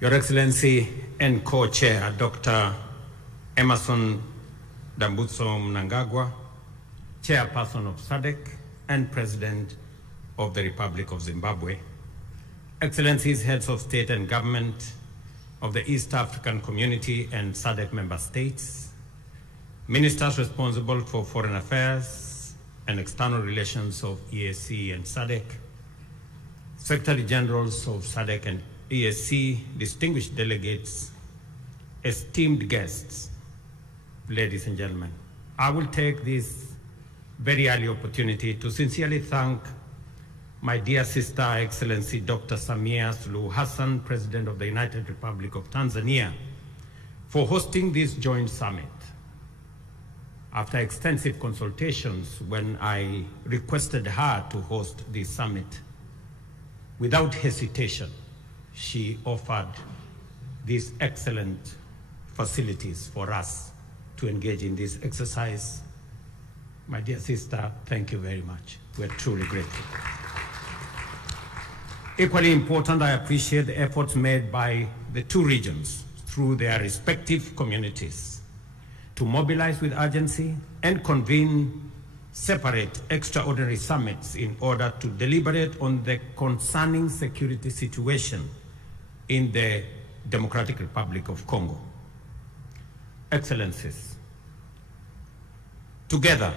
Your Excellency and Co-Chair, Dr. Emerson Dambuso Mnangagwa, Chairperson of SADC and President of the Republic of Zimbabwe, Excellencies, Heads of State and Government of the East African Community and SADC member states, Ministers responsible for Foreign Affairs and External Relations of EAC and SADC, Secretary Generals of SADC and EAC, distinguished delegates, esteemed guests, ladies and gentlemen, I will take this very early opportunity to sincerely thank my dear sister, Excellency Dr. Samia Suluhu Hassan, President of the United Republic of Tanzania, for hosting this joint summit. After extensive consultations, when I requested her to host this summit, without hesitation, she offered these excellent facilities for us to engage in this exercise. My dear sister, thank you very much. We're truly grateful. Equally important, I appreciate the efforts made by the two regions through their respective communities to mobilize with urgency and convene separate extraordinary summits in order to deliberate on the concerning security situation in the Democratic Republic of Congo. Excellencies, together,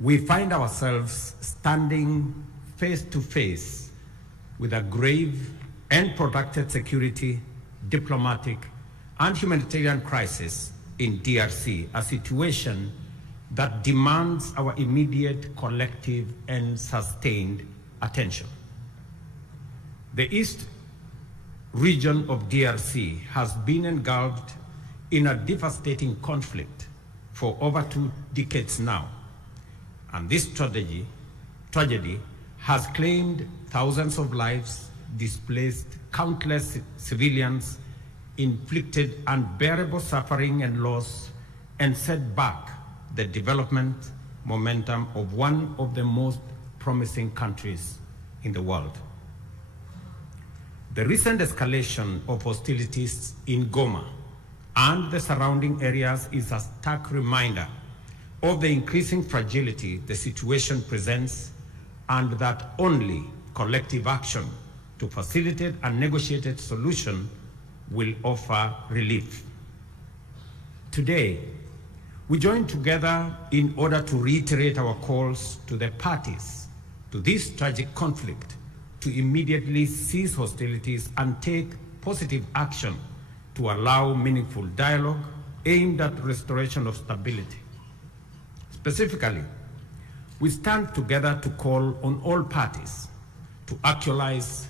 we find ourselves standing face to face with a grave and protracted security, diplomatic, and humanitarian crisis in DRC, a situation that demands our immediate, collective, and sustained attention. The East region of DRC has been engulfed in a devastating conflict for over 2 decades now, and this tragedy has claimed thousands of lives, displaced countless civilians, inflicted unbearable suffering and loss, and set back the development momentum of one of the most promising countries in the world. The recent escalation of hostilities in Goma and the surrounding areas is a stark reminder of the increasing fragility the situation presents, and that only collective action to facilitate a negotiated solution will offer relief. Today, we join together in order to reiterate our calls to the parties to this tragic conflict to immediately cease hostilities and take positive action to allow meaningful dialogue aimed at restoration of stability. Specifically, we stand together to call on all parties to actualize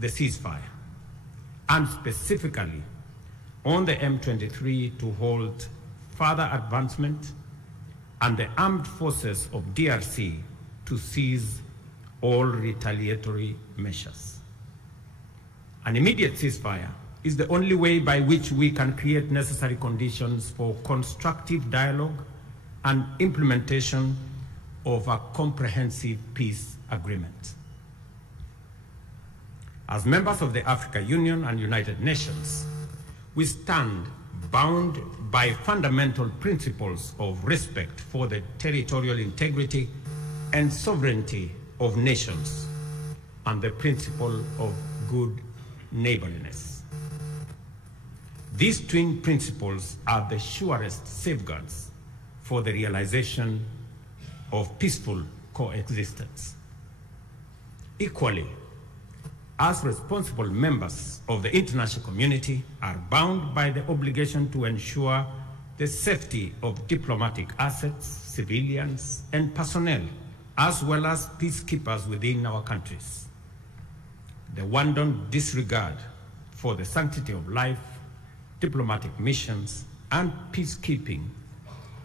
the ceasefire, and specifically on the M23 to hold further advancement, and the armed forces of DRC to cease all retaliatory measures. An immediate ceasefire is the only way by which we can create necessary conditions for constructive dialogue and implementation of a comprehensive peace agreement. As members of the African Union and United Nations, we stand bound by fundamental principles of respect for the territorial integrity and sovereignty of nations and the principle of good neighborliness. These twin principles are the surest safeguards for the realization of peaceful coexistence. Equally, as responsible members of the international community are bound by the obligation to ensure the safety of diplomatic assets, civilians, and personnel, as well as peacekeepers within our countries. The wanton disregard for the sanctity of life, diplomatic missions, and peacekeeping,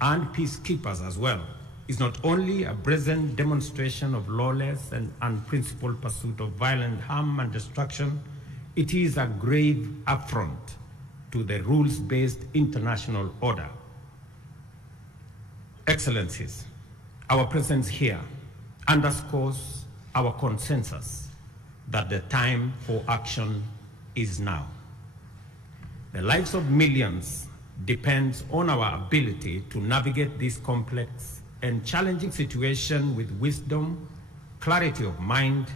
and peacekeepers as well, is not only a brazen demonstration of lawless and unprincipled pursuit of violent harm and destruction, it is a grave affront to the rules-based international order. Excellencies, our presence here underscores our consensus that the time for action is now. The lives of millions depends on our ability to navigate this complex and challenging situation with wisdom, clarity of mind,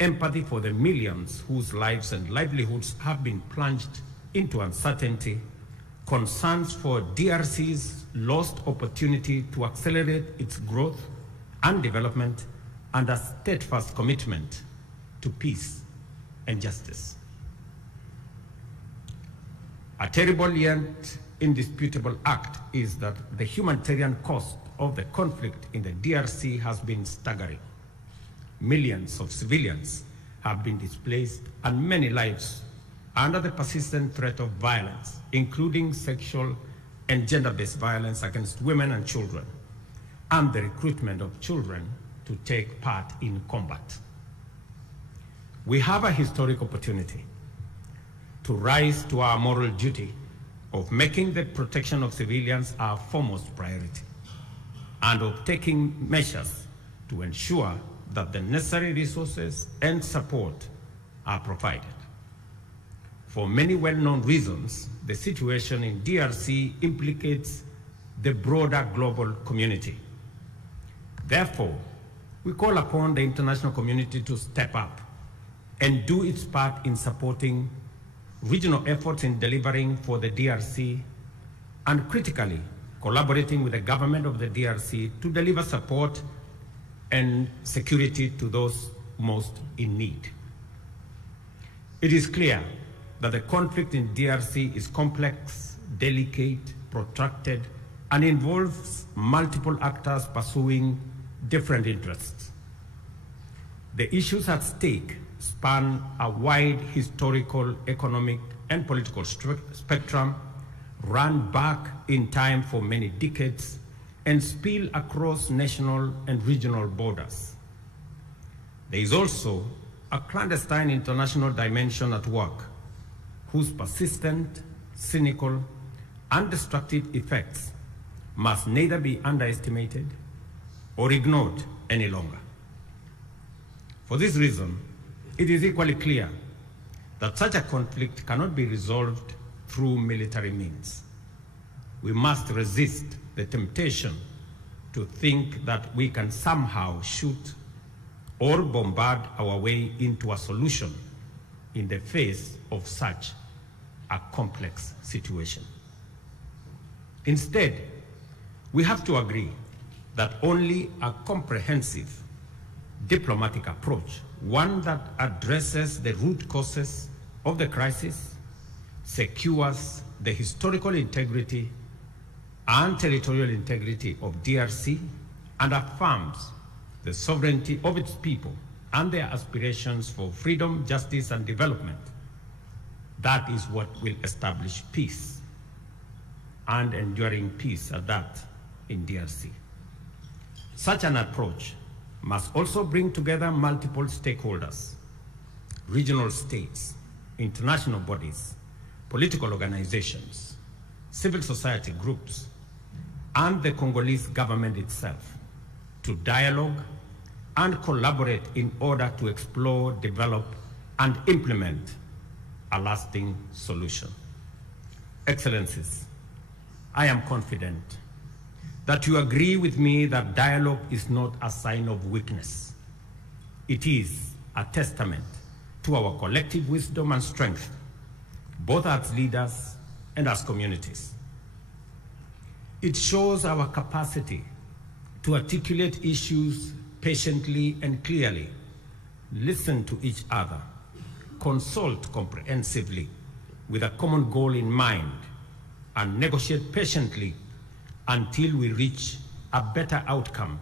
empathy for the millions whose lives and livelihoods have been plunged into uncertainty, concerns for DRC's lost opportunity to accelerate its growth and development, and a steadfast commitment to peace and justice. A terrible yet indisputable act is that the humanitarian cost of the conflict in the DRC has been staggering. Millions of civilians have been displaced and many lives under the persistent threat of violence, including sexual and gender-based violence against women and children, and the recruitment of children to take part in combat. We have a historic opportunity to rise to our moral duty of making the protection of civilians our foremost priority, and of taking measures to ensure that the necessary resources and support are provided. For many well-known reasons, the situation in DRC implicates the broader global community. Therefore, we call upon the international community to step up and do its part in supporting regional efforts in delivering for the DRC, and critically collaborating with the government of the DRC to deliver support and security to those most in need. It is clear that the conflict in DRC is complex, delicate, protracted, and involves multiple actors pursuing different interests. The issues at stake span a wide historical, economic, and political spectrum, run back in time for many decades, and spill across national and regional borders. There is also a clandestine international dimension at work, whose persistent, cynical, and destructive effects must neither be underestimated or ignored any longer. For this reason, it is equally clear that such a conflict cannot be resolved through military means. We must resist the temptation to think that we can somehow shoot or bombard our way into a solution in the face of such a complex situation. Instead, we have to agree that only a comprehensive diplomatic approach, one that addresses the root causes of the crisis, secures the historical integrity and territorial integrity of DRC, and affirms the sovereignty of its people and their aspirations for freedom, justice, and development. That is what will establish peace, and enduring peace at that, in DRC. Such an approach must also bring together multiple stakeholders, regional states, international bodies, political organizations, civil society groups, and the Congolese government itself to dialogue and collaborate in order to explore, develop, and implement a lasting solution. Excellencies, I am confident that you agree with me that dialogue is not a sign of weakness. It is a testament to our collective wisdom and strength, both as leaders and as communities. It shows our capacity to articulate issues patiently and clearly, listen to each other, consult comprehensively with a common goal in mind, and negotiate patiently until we reach a better outcome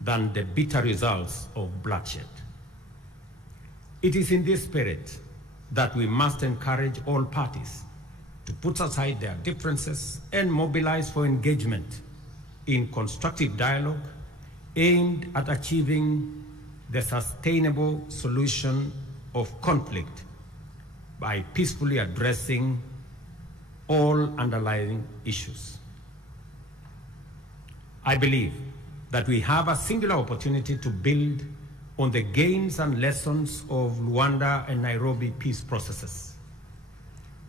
than the bitter results of bloodshed. It is in this spirit that we must encourage all parties to put aside their differences and mobilize for engagement in constructive dialogue aimed at achieving the sustainable solution of conflict by peacefully addressing all underlying issues. I believe that we have a singular opportunity to build on the gains and lessons of Luanda and Nairobi peace processes.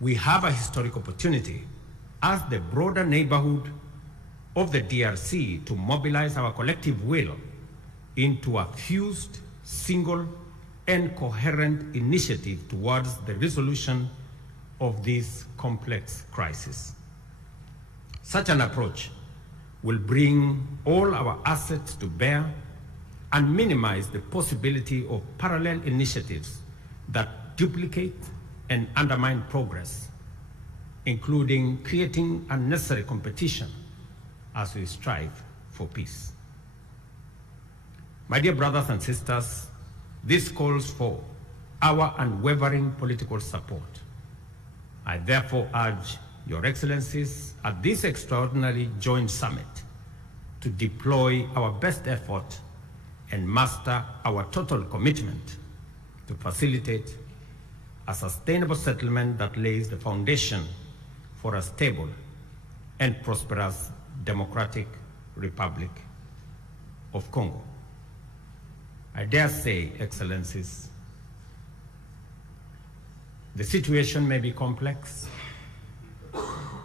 We have a historic opportunity as the broader neighborhood of the DRC to mobilize our collective will into a fused, single, and coherent initiative towards the resolution of this complex crisis. Such an approach will bring all our assets to bear and minimize the possibility of parallel initiatives that duplicate and undermine progress, including creating unnecessary competition as we strive for peace. My dear brothers and sisters, this calls for our unwavering political support. I therefore urge Your Excellencies at this extraordinary joint summit to deploy our best effort and muster our total commitment to facilitate a sustainable settlement that lays the foundation for a stable and prosperous Democratic Republic of Congo. I dare say, Excellencies, the situation may be complex,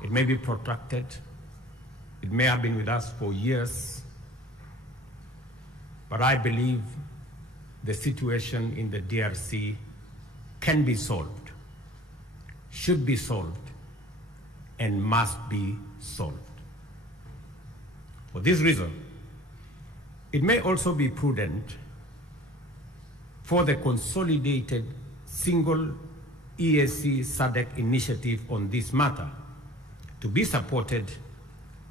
it may be protracted, it may have been with us for years, but I believe the situation in the DRC can be solved, should be solved, and must be solved. For this reason, it may also be prudent for the consolidated single EAC SADC initiative on this matter to be supported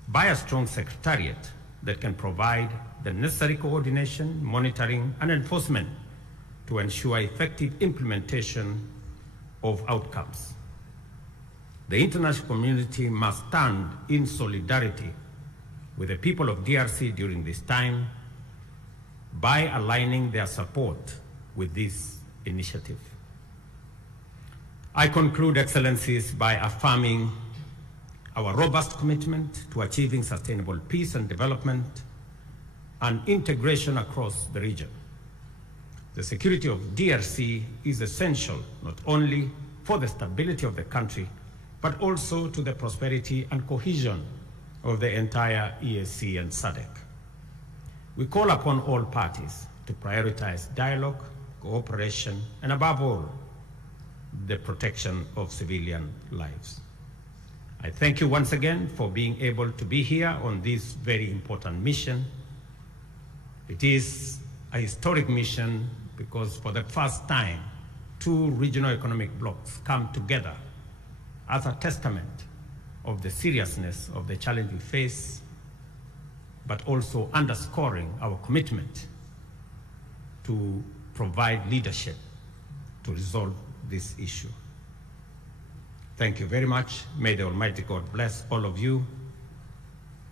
by a strong secretariat that can provide the necessary coordination, monitoring, and enforcement to ensure effective implementation of outcomes. The international community must stand in solidarity with the people of DRC during this time by aligning their support with this initiative. I conclude, Excellencies, by affirming our robust commitment to achieving sustainable peace and development and integration across the region. The security of DRC is essential not only for the stability of the country, but also to the prosperity and cohesion of the entire EAC and SADC. We call upon all parties to prioritize dialogue, cooperation, and above all, the protection of civilian lives. I thank you once again for being able to be here on this very important mission. It is a historic mission because for the first time, two regional economic blocs come together as a testament of the seriousness of the challenge we face, but also underscoring our commitment to provide leadership to resolve this issue. Thank you very much. May the Almighty God bless all of you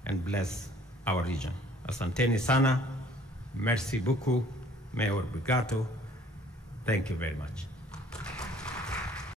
and bless our region. Asanteni sana. Merci beaucoup. Mayor Brigato. Thank you very much.